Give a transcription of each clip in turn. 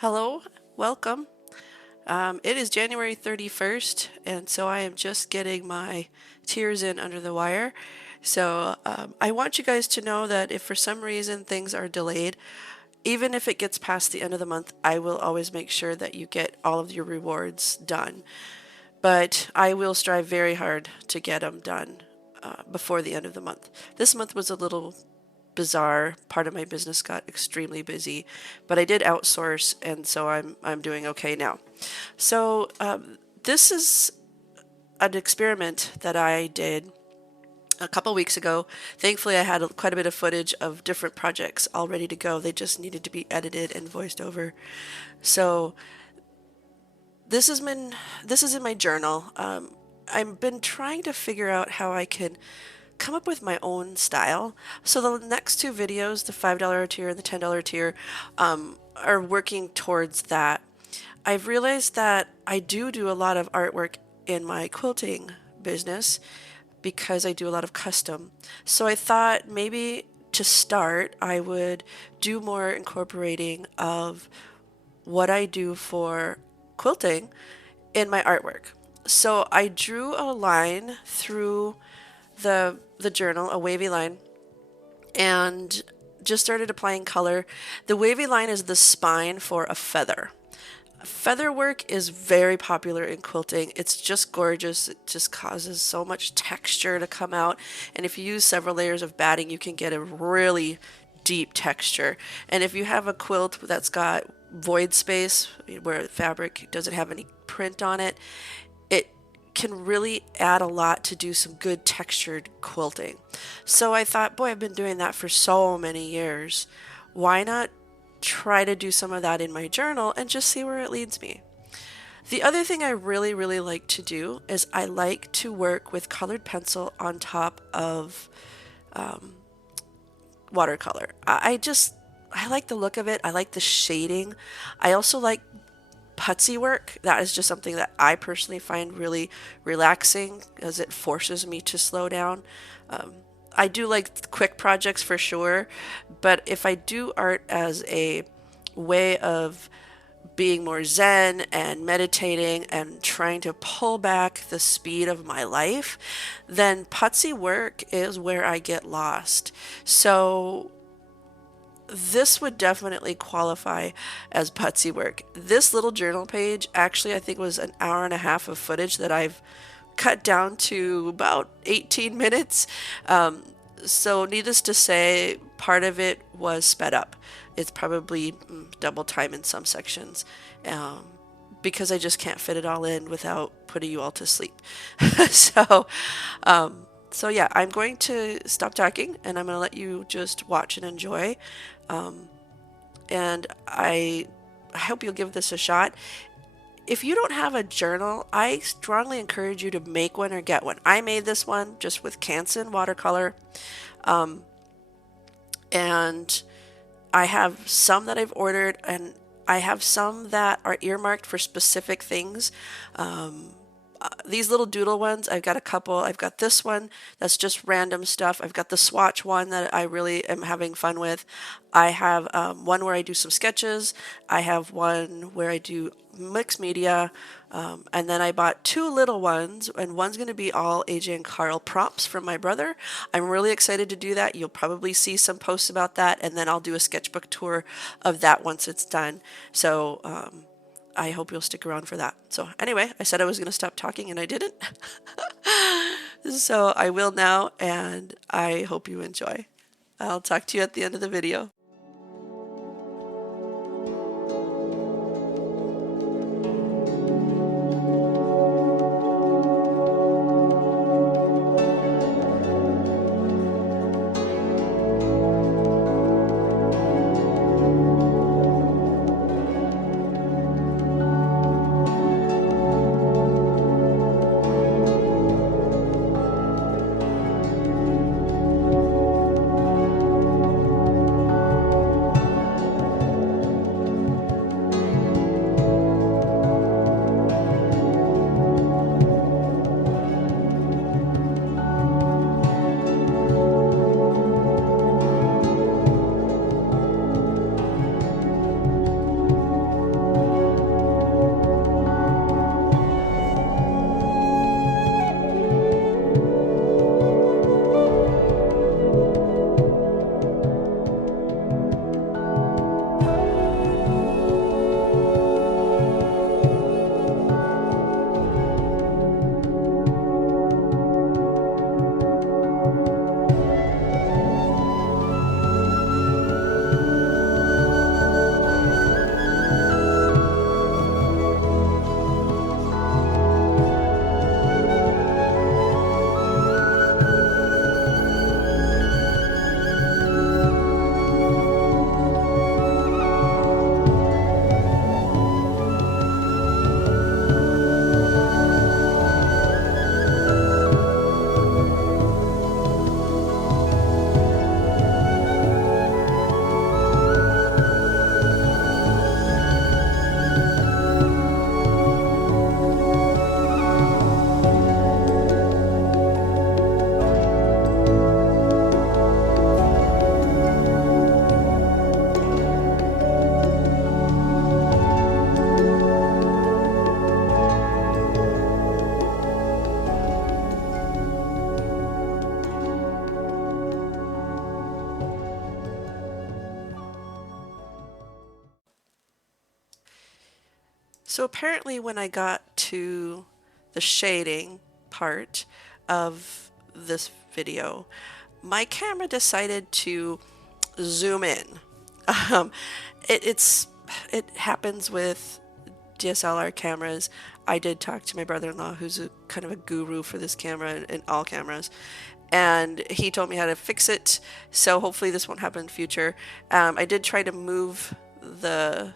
Hello, welcome. It is January 31st, and so I am just getting my tiers in under the wire. I want you guys to know that if for some reason things are delayed, even if it gets past the end of the month, I will always make sure that you get all of your rewards done. But I will strive very hard to get them done before the end of the month. This month was a little bizarre. Part of my business got extremely busy, but I did outsource, and so I'm doing okay now. This is an experiment that I did a couple weeks ago. Thankfully, I had quite a bit of footage of different projects all ready to go. They just needed to be edited and voiced over. So this is in my journal. I've been trying to figure out how I can come up with my own style. So the next two videos, the $5 tier and the $10 tier, are working towards that. I've realized that I do a lot of artwork in my quilting business because I do a lot of custom. So I thought maybe to start, I would do more incorporating of what I do for quilting in my artwork. So I drew a line through the journal, a wavy line, and just started applying color. The wavy line is the spine for a feather. Feather work is very popular in quilting. It's just gorgeous. It just causes so much texture to come out. And if you use several layers of batting, you can get a really deep texture. And if you have a quilt that's got void space where the fabric doesn't have any print on it, it can really add a lot to do some good textured quilting. So I thought, boy, I've been doing that for so many years. Why not try to do some of that in my journal and just see where it leads me? The other thing I really like to do is I like to work with colored pencil on top of watercolor. I like the look of it. I like the shading. I also like putsy work. That is just something that I personally find really relaxing as it forces me to slow down. I do like quick projects for sure, but if I do art as a way of being more zen and meditating and trying to pull back the speed of my life, then putsy work is where I get lost. So this would definitely qualify as putsy work. This little journal page actually I think was an hour and a half of footage that I've cut down to about 18 minutes. So needless to say, part of it was sped up. It's probably double time in some sections, because I just can't fit it all in without putting you all to sleep. so, so yeah, I'm going to stop talking and I'm going to let you just watch and enjoy. And I hope you'll give this a shot. If you don't have a journal, I strongly encourage you to make one or get one. I made this one just with Canson watercolor. And I have some that I've ordered, and I have some that are earmarked for specific things. These little doodle ones, I've got a couple. I've got this one that's just random stuff. I've got the swatch one that I really am having fun with. I have one where I do some sketches. I have one where I do mixed media. And then I bought two little ones, and one's going to be all AJ and Carl prompts from my brother. I'm really excited to do that. You'll probably see some posts about that, and then I'll do a sketchbook tour of that once it's done. So, I hope you'll stick around for that. So anyway, I said I was going to stop talking and I didn't. So I will now, and I hope you enjoy. I'll talk to you at the end of the video. So apparently when I got to the shading part of this video, my camera decided to zoom in. Um, it's it happens with DSLR cameras. I did talk to my brother-in-law, who's a kind of a guru for this camera and all cameras, and he told me how to fix it. So hopefully this won't happen in the future. I did try to move the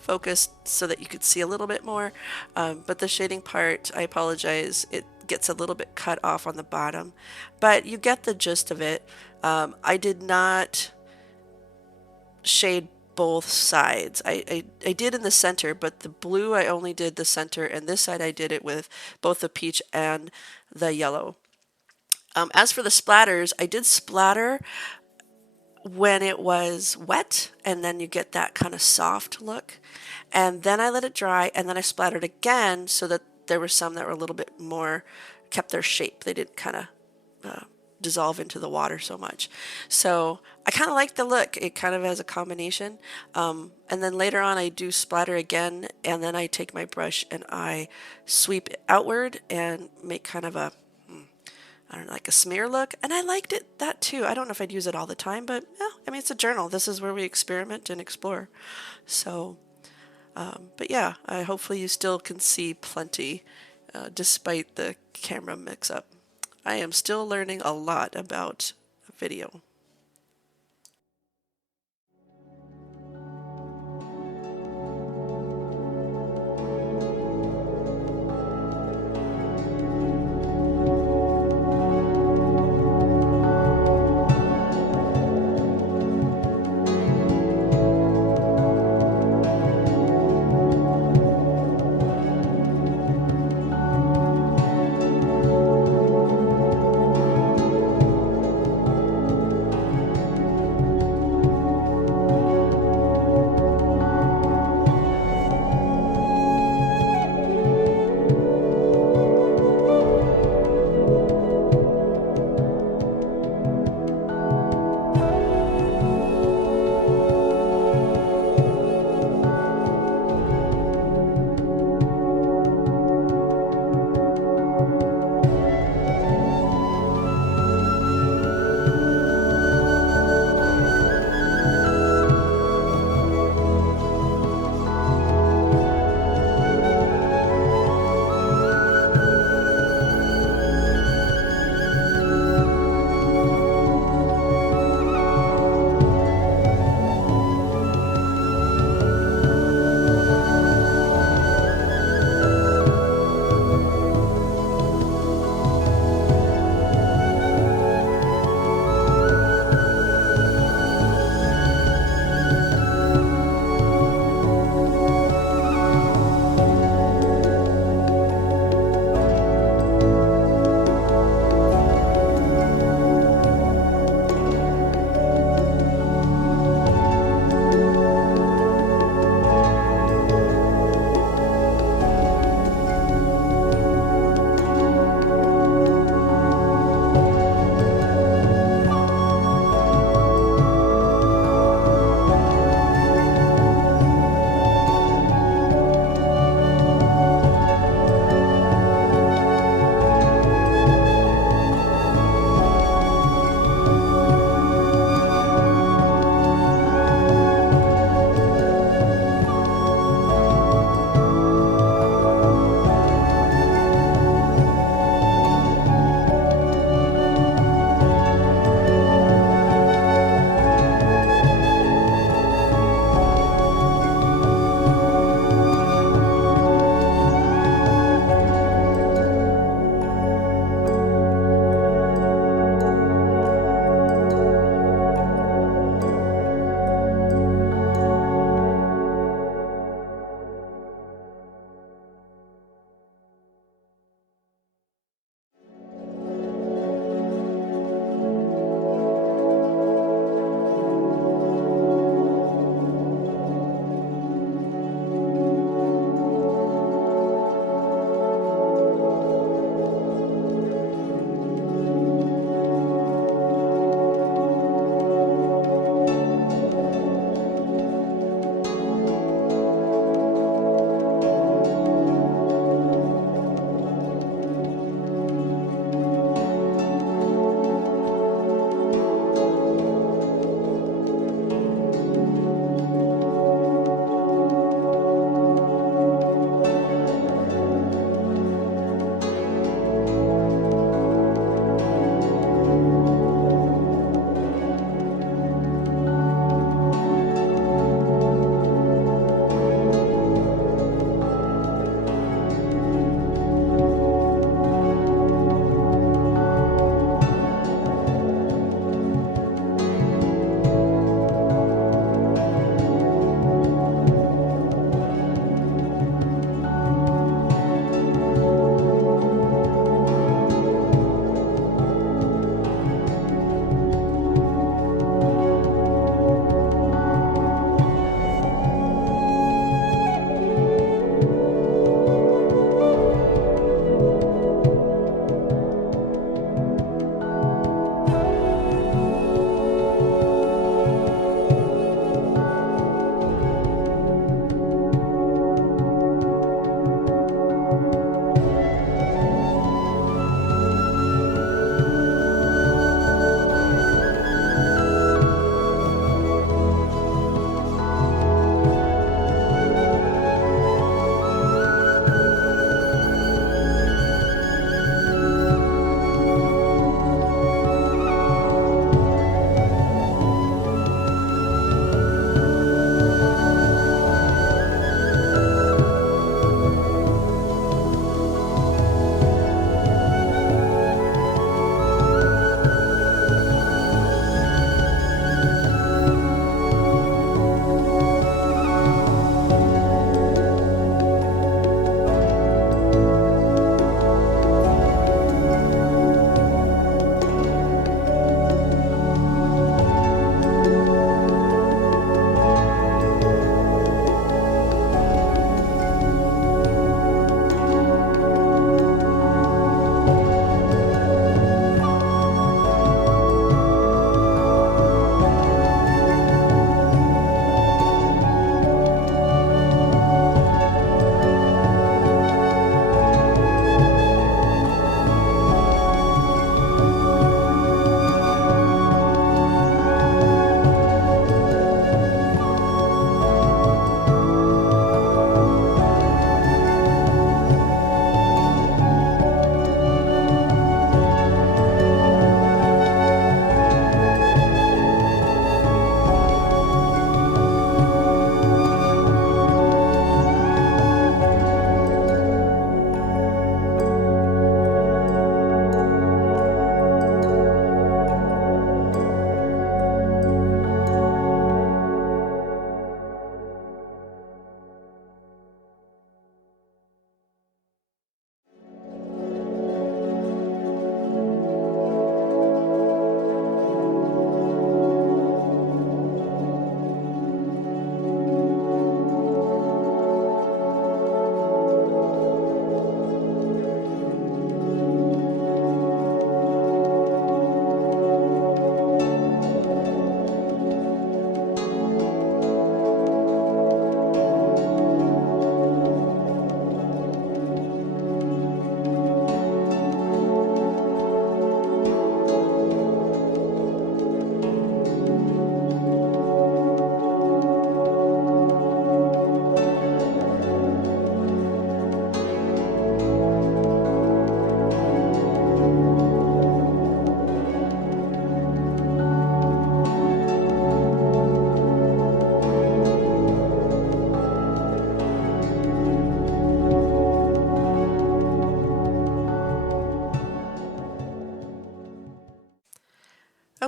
focus so that you could see a little bit more, but the shading part, I apologize, it gets a little bit cut off on the bottom, but you get the gist of it. I did not shade both sides. I did in the center, but the blue I only did the center, and this side I did it with both the peach and the yellow. As for the splatters, I did splatter when it was wet, and then you get that kind of soft look. And then I let it dry, and then I splattered again so that there were some that were a little bit more, kept their shape. They didn't kind of dissolve into the water so much. So I kind of like the look. It kind of has a combination. And then later on I do splatter again, and then I take my brush and I sweep it outward and make kind of a, I don't know, like a smear look. And I liked that too. I don't know if I'd use it all the time, but yeah, I mean, it's a journal. This is where we experiment and explore. So, but yeah, hopefully you still can see plenty despite the camera mix-up. I am still learning a lot about video.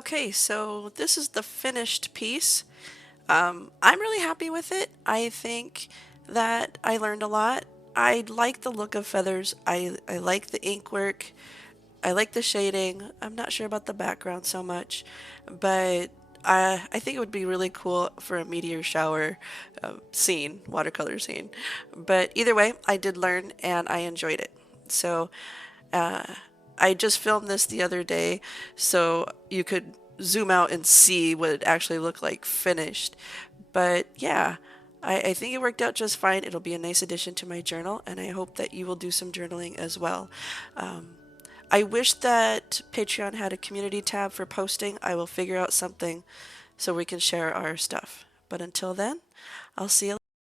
Okay, so this is the finished piece. I'm really happy with it. I think that I learned a lot. I like the look of feathers. I like the ink work. I like the shading. I'm not sure about the background so much, but I think it would be really cool for a meteor shower scene, watercolor scene. But either way, I did learn and I enjoyed it. So I just filmed this the other day so you could zoom out and see what it actually looked like finished. But yeah, I think it worked out just fine. It'll be a nice addition to my journal, and I hope that you will do some journaling as well. I wish that Patreon had a community tab for posting. I will figure out something so we can share our stuff. But until then, I'll see you.